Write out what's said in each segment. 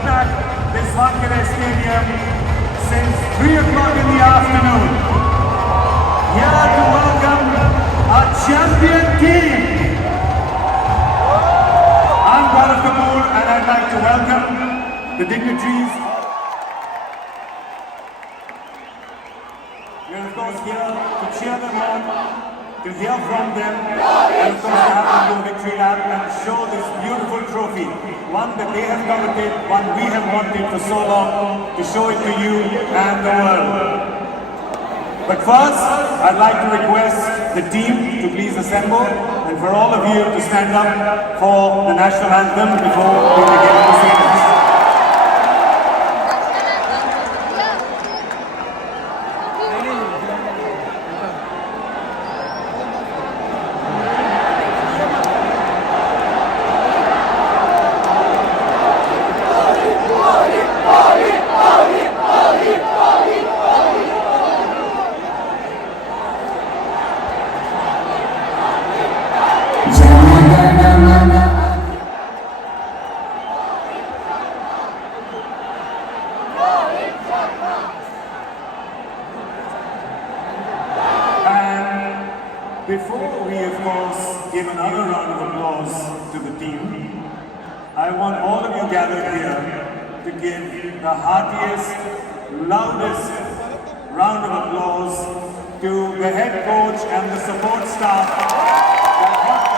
booked at this Wankhede Stadium since 3 o'clock in the afternoon. Here to welcome our champion team. I'm Gaurav Kapoor and I'd like to welcome the dignitaries. We're of course here to cheer them on, to hear from them, and of course to have them do a victory lap and show this beautiful trophy. One that they have coveted, one we have wanted for so long, to show it to you and the world. But first, I'd like to request the team to please assemble, and for all of you to stand up for the national anthem before we begin proceedings. Before we, of course, give another round of applause to the team, I want all of you gathered here to give the heartiest, loudest round of applause to the head coach and the support staff that helped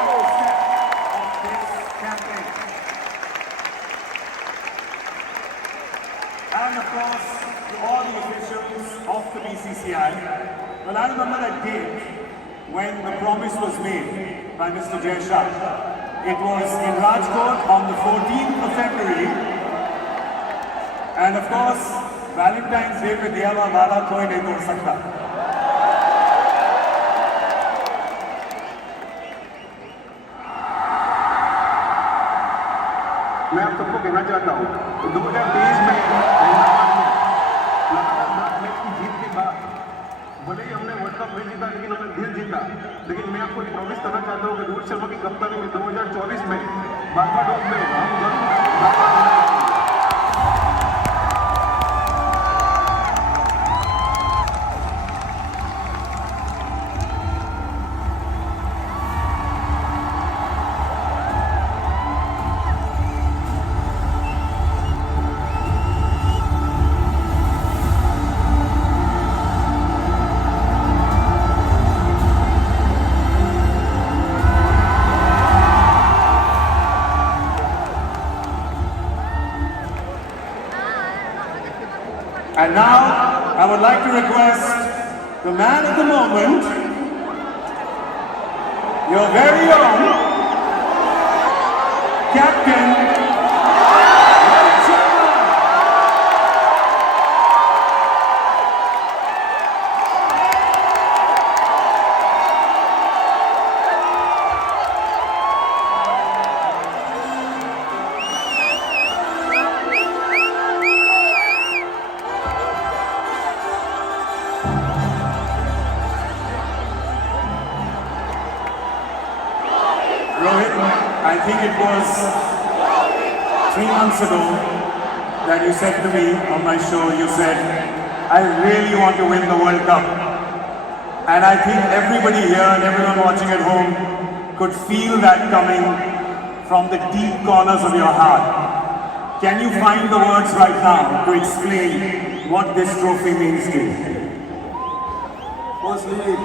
every step of this campaign. And of course, to all the officials of the BCCI. Well, I remember that date when the promise was made by Mr. Jay Shah. It was in Rajkot on the 14th of February. And of course, Valentine's Day पे दिया हुआ वादा कोई नहीं तोड़ सकता. मैं आप सबको कहना चाहता हूँ 2023 में जीत के बाद भले ही हमने वर्ल्ड कप नहीं जीता लेकिन हमने दिल जीता. लेकिन मैं आपको प्रॉमिस करना चाहता हूँ कि रोहित शर्मा की कप्तानी में 2024 में बारबाडोस में हम जरूर. And now, I would like to request the man of the moment, your very own Captain Rohit Sharma. Rohit, I think it was 3 months ago that you said to me on my show, you said, I really want to win the World Cup. And I think everybody here and everyone watching at home could feel that coming from the deep corners of your heart. Can you find the words right now to explain what this trophy means to you? Firstly,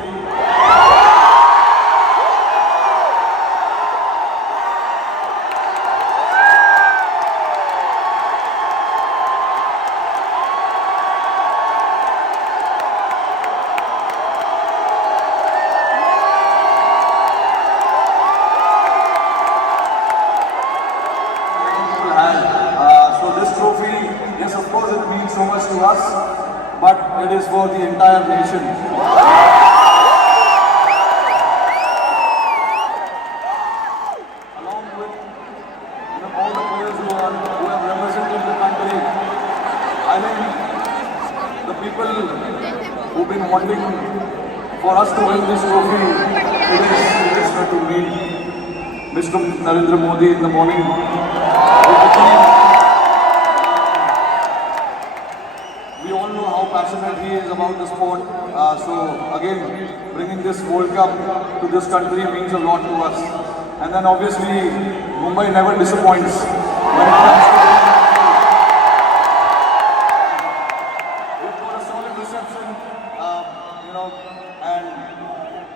this trophy, yes, of course, it means so much to us, but it is for the entire nation. Along with all the players who have represented the country, I think the people who've been wanting for us to win this trophy, it is to meet Mr. Narendra Modi in the morning with the team. about the sport. So again, bringing this World Cup to this country means a lot to us. And then obviously, Mumbai never disappoints when it comes to. We've got a solid reception, and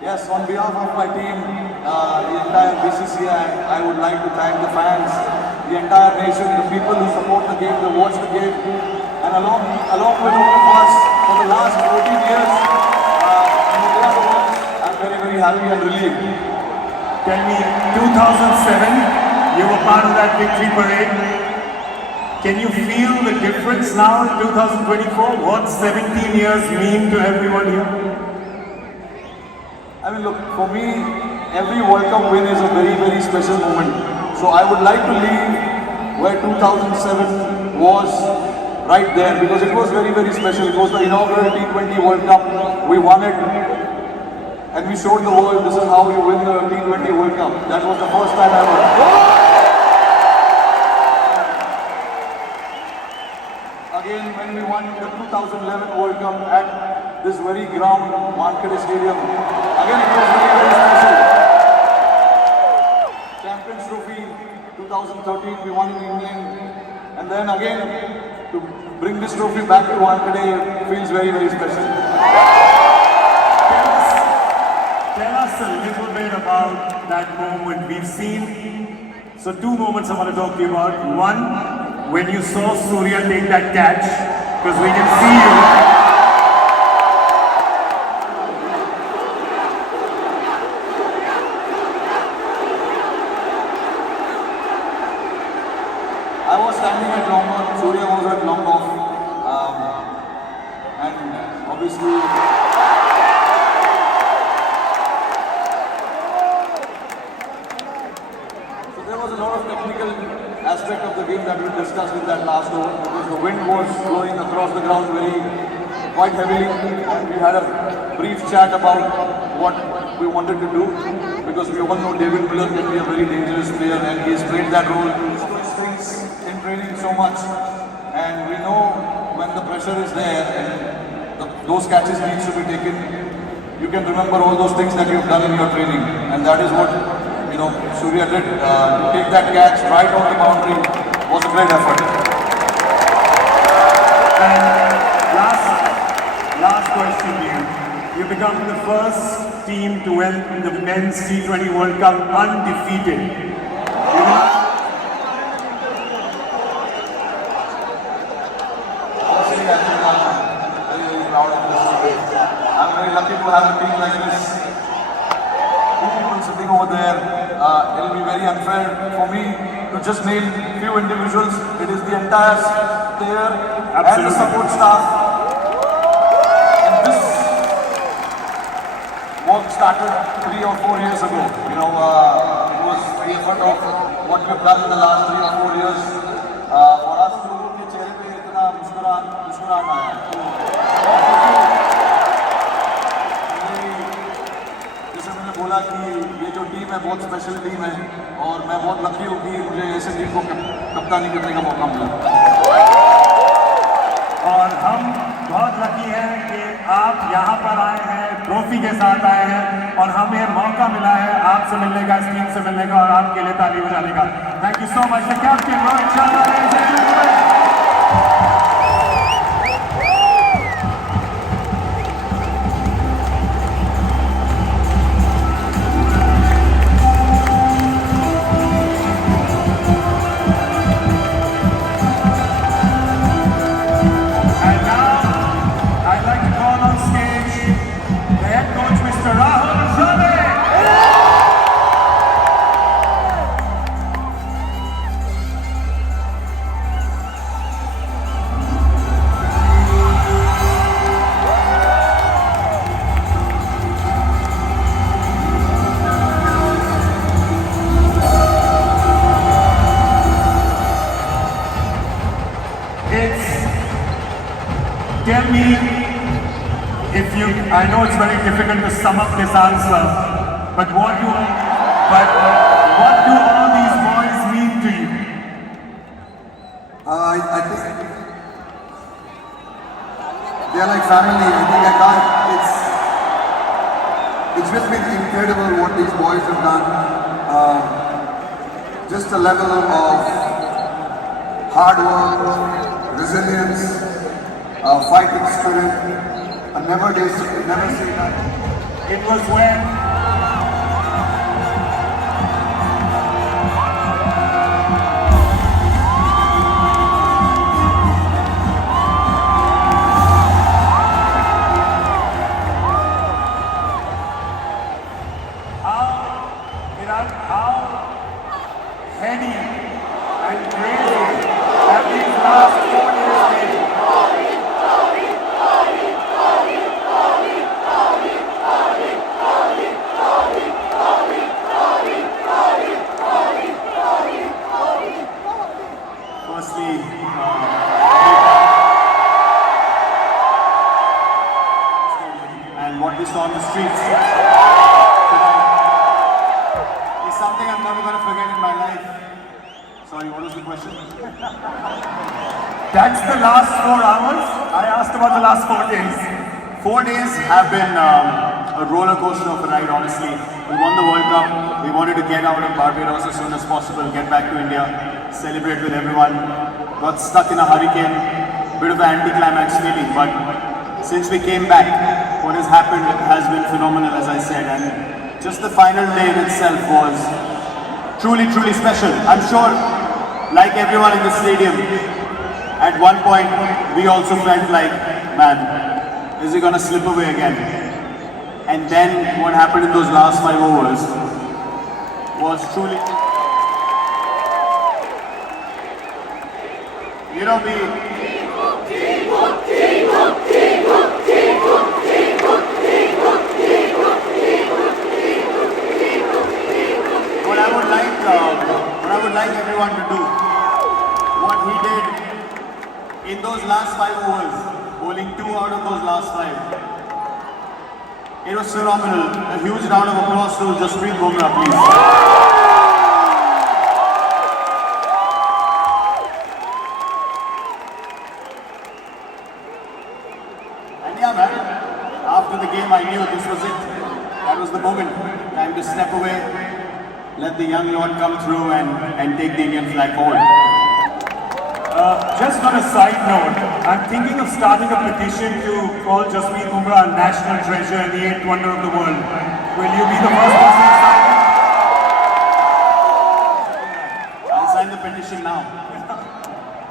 yes, on behalf of my team, the entire BCCI, I would like to thank the fans, the entire nation, the people who support the game, who watch the game, and along with all of us for the last 14 years, I'm very, very happy and relieved. Tell me, 2007, you were part of that victory parade. Can you feel the difference now in 2024? What 17 years mean to everyone here? I mean, look, for me, every World Cup win is a very, very special moment. So I would like to leave where 2007 was right there, because it was very, very special. It was the inaugural T20 World Cup. We won it, and we showed the world this is how you win the T20 World Cup. That was the first time ever. Again, when we won the 2011 World Cup at this very ground, Wankhede Stadium, again it was very, very special. Champions Trophy 2013, we won in England, and then again to bring this trophy back to Wankhede feels very, very special. Tell us a little bit about that moment. We've seen, so two moments I want to talk to you about. One, when you saw Surya take that catch, because we can see you. I was standing at long off, Surya was at long off, and obviously there was a lot of technical aspect of the game that we discussed in that last over, because the wind was blowing across the ground quite heavily, and we had a brief chat about what we wanted to do, because we all know David Miller can be a very dangerous player, and he's played that role in training so much, and we know when the pressure is there and those catches needs to be taken, you can remember all those things that you've done in your training, and that is what Surya did. To take that catch right on the boundary was a great effort. And last question to you. You become the first team to win the men's T20 World Cup undefeated. Honestly, I think I'm very, very proud of this team. I'm very lucky to have a team like this. Two people sitting over there. It'll be very unfair for me to just name few individuals. It is the entire player and the support staff. And this work started 3 or 4 years ago. It was the effort of what we've done in the last 3 or 4 years. For us लोगों के चेहरे पे इतना मुस्कुराहट आया है. जैसे मैंने बोला कि ये जो टीम है बहुत स्पेशल टीम है, और मैं बहुत लकी हूँ कि मुझे ऐसे टीम को कप्तानी करने का मौका मिला. और हम बहुत लकी हैं कि आप यहाँ पर आए हैं, ट्रॉफी के साथ आए हैं, और हमें मौका मिला है आपसे मिलने का, इस टीम से मिलने का, और आपके लिए ताली बजाने का. Thank you so much. The captain Rohit Sharma. Tell me if you, I know it's very difficult to sum up this answer, but what do all these boys mean to you? I think They're like family. I think I can't. It's just been incredible what these boys have done. Just the level of hard work, resilience, fighting spirit. I've never seen that. It was when how heady and crazy have these last 4 years been. Firstly, and what we saw on the streets is something I'm never going to forget in my life. Sorry, what was the question? That's the last 4 hours. I asked about the last 4 days. 4 days have been a roller coaster of a ride, honestly. We won the World Cup. We wanted to get out of Barbados as soon as possible, get back to India, celebrate with everyone. Got stuck in a hurricane, bit of an anticlimax feeling, but since we came back, what has happened has been phenomenal, as I said, and just the final day in itself was truly, truly special. I'm sure, like everyone in the stadium, at one point we also felt like, man, is it gonna slip away again? And then what happened in those last 5 overs was truly, you know, what I would like everyone to do, what he did in those last 5 overs, bowling 2 out of those last 5. It was phenomenal. A huge round of applause to Jasprit Bumrah, please. And yeah, man, after the game I knew this was it. That was the moment. Time to step away, let the young lord come through and take the Indian flag forward. Just on a side note, I'm thinking of starting a petition to call Jasprit Bumrah a national treasure and the 8th wonder of the world. Will you be the first person to sign it? I'll sign the petition now.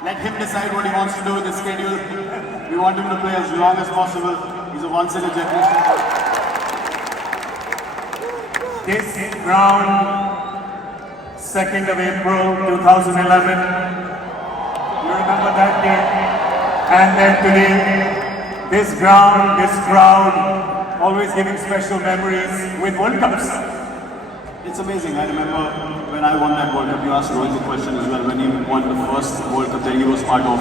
Let him decide what he wants to do with his schedule. We want him to play as long as possible. He's a once in a generation. This ground, 2nd of April 2011. You remember that day? And then today, this ground, this crowd, always giving special memories with World Cups. It's amazing. I remember when I won that World Cup, you asked Rohit the question as well, when he won the first World Cup that he was part of.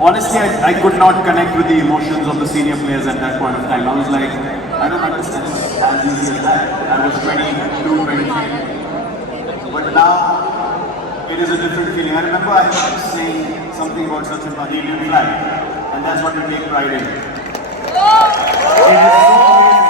Honestly, I could not connect with the emotions of the senior players at that point of time. I was like, I don't understand as easy as that. I was 22, 23. But now, it is a different feeling. I remember I was saying something about Sachin Bhai, the Indian flag, and that's what we take pride in. It is so amazing.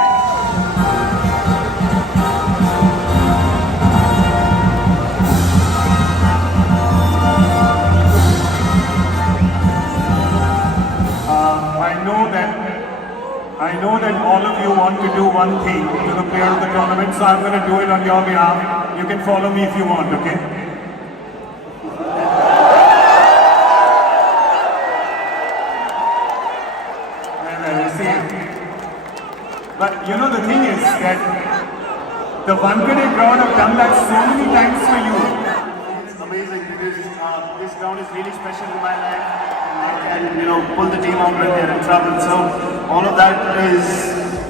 I know that all of you want to do one thing to the player of the tournament, so I'm going to do it on your behalf. You can follow me if you want, okay? But you know, the thing is that the Wankhede crowd have done that so many times for you. It's amazing because this ground is really special in my life. I can, pull the team out when they're in trouble. So all of that is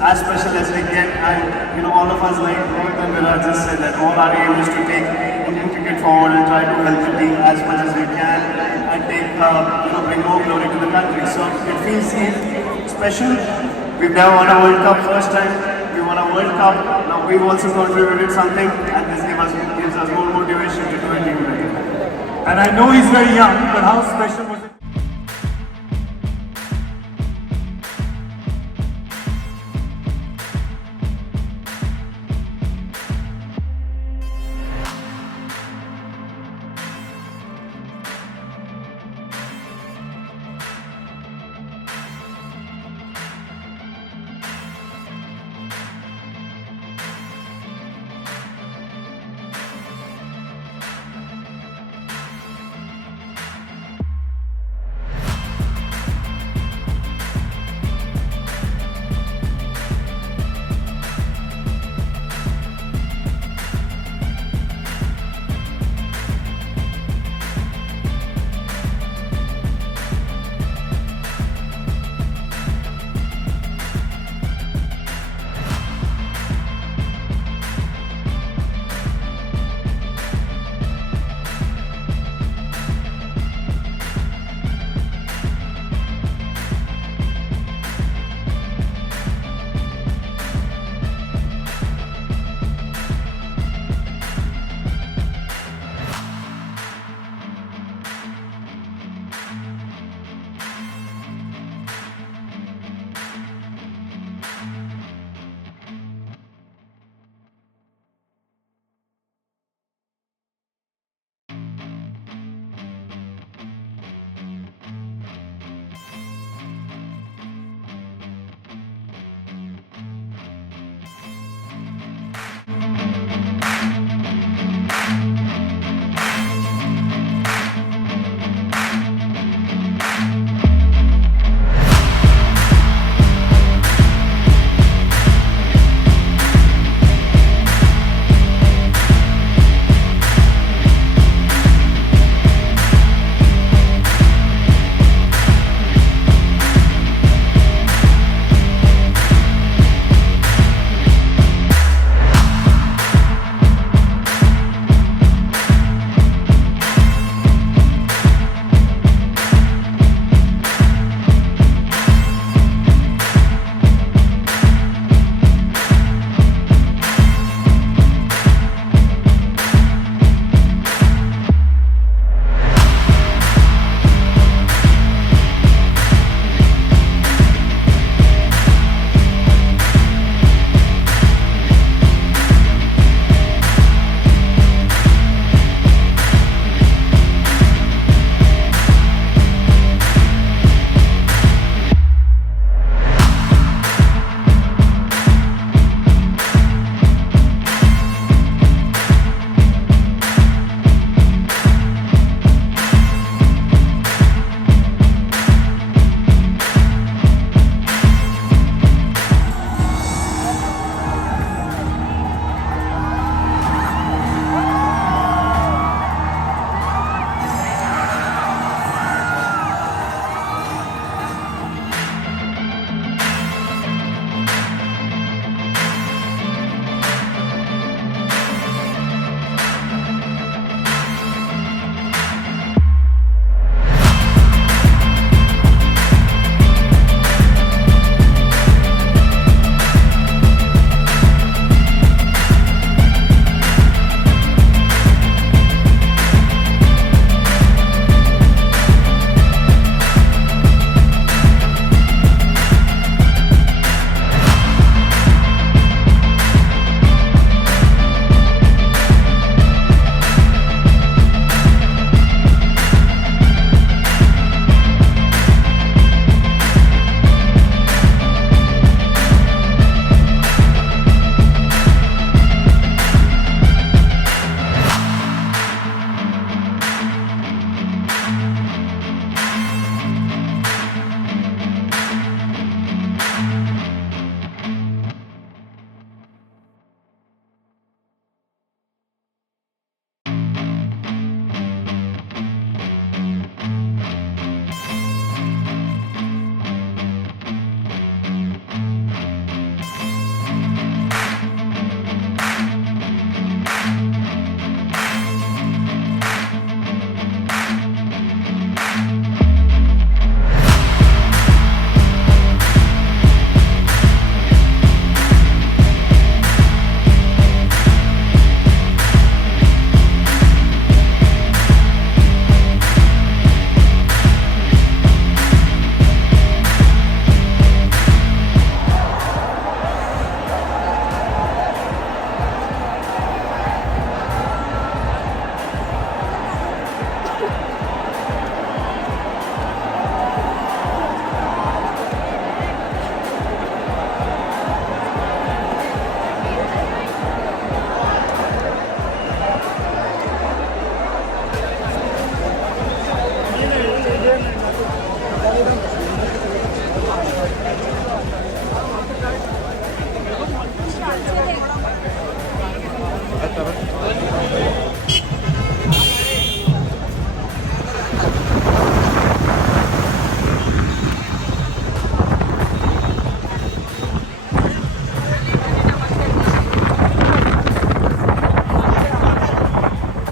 as special as they get. And all of us, like Rohit and Virat just said, that all our aim is to take Indian cricket forward and try to help the team as much as we can and take, bring more glory to the country. So it feels special. We've never won a World Cup first time. We won a World Cup. Now we've also contributed something, and this gives us more motivation to do it even better. And I know he's very young, but how special was